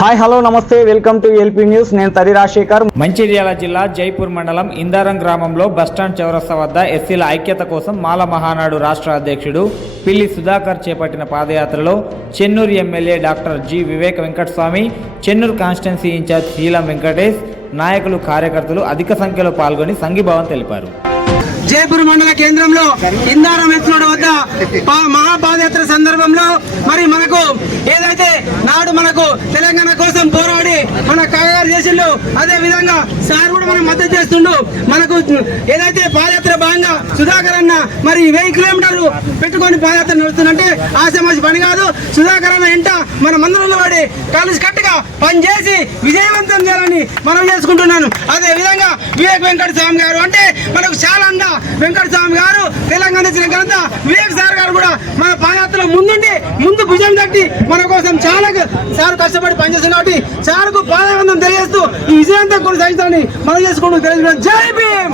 Hi hello నమస్తే welcome to LP news. నేను తరి రాజశేఖర్. మంచిర్యాల జిల్లా జైపూర్ మండలం ఇందారం గ్రామంలో బస్టాండ్ చౌరస్తా వద్ద ఎస్సీల ఐక్యత కోసం మాల మహానాడు రాష్ట్ర అధ్యక్షుడు పిల్లి సుధాకర్ చేపట్టిన పాదయాత్రలో Chennur MLA doctor G Vivek Venkataswamy, Chennur constituency incharge Seelam Venkatesh, నాయకులు కార్యకర్తలు అధిక సంఖ్యలో పాల్గొని సంఘీభావం తెలిపారు. జైపూర్ మండల కేంద్రంలో ఇందారం ఎత్తున వద్ద మహాపాదయాత్ర సందర్భంలో మరి మనకు ఏదైతే నాడు మనకు తెలంగాణ కోసం పోరాడి మన కాగారు చేసిండు, అదే విధంగా సార్ కూడా మనం మద్దతు చేస్తుండు. మనకు ఏదైతే పాదయాత్ర భాగంగా సుధాకర్ అన్న మరి 1000 కిలోమీటర్లు పెట్టుకొని పాదయాత్ర నడుస్తుందంటే ఆశమాసి పని కాదు. సుధాకర్ అన్న ఎంట మన మందిరంలో పడి కలిసి కట్టుగా పనిచేసి విజయవంతం చేయాలని మనం చేసుకుంటున్నాను. అదే విధంగా వివేక్ వెంకట స్వామి గారు అంటే మనకు చాలా అండ. వెంకట స్వామి గారు తెలంగాణ ఇచ్చిన ఘనత వివేక్ సార్ గారు కూడా మన పాదయాత్రలో ముందు భుజం తట్టి మన కోసం చాలా సార్ కష్టపడి పనిచేసిన కాబట్టి సార్కు పాదవందనం తెలియజేస్తూ ఈ విజయవంతం కొనసాగించాలని మనం చేసుకుంటూ తెలియజేస్తున్నాం. జై భీమ్.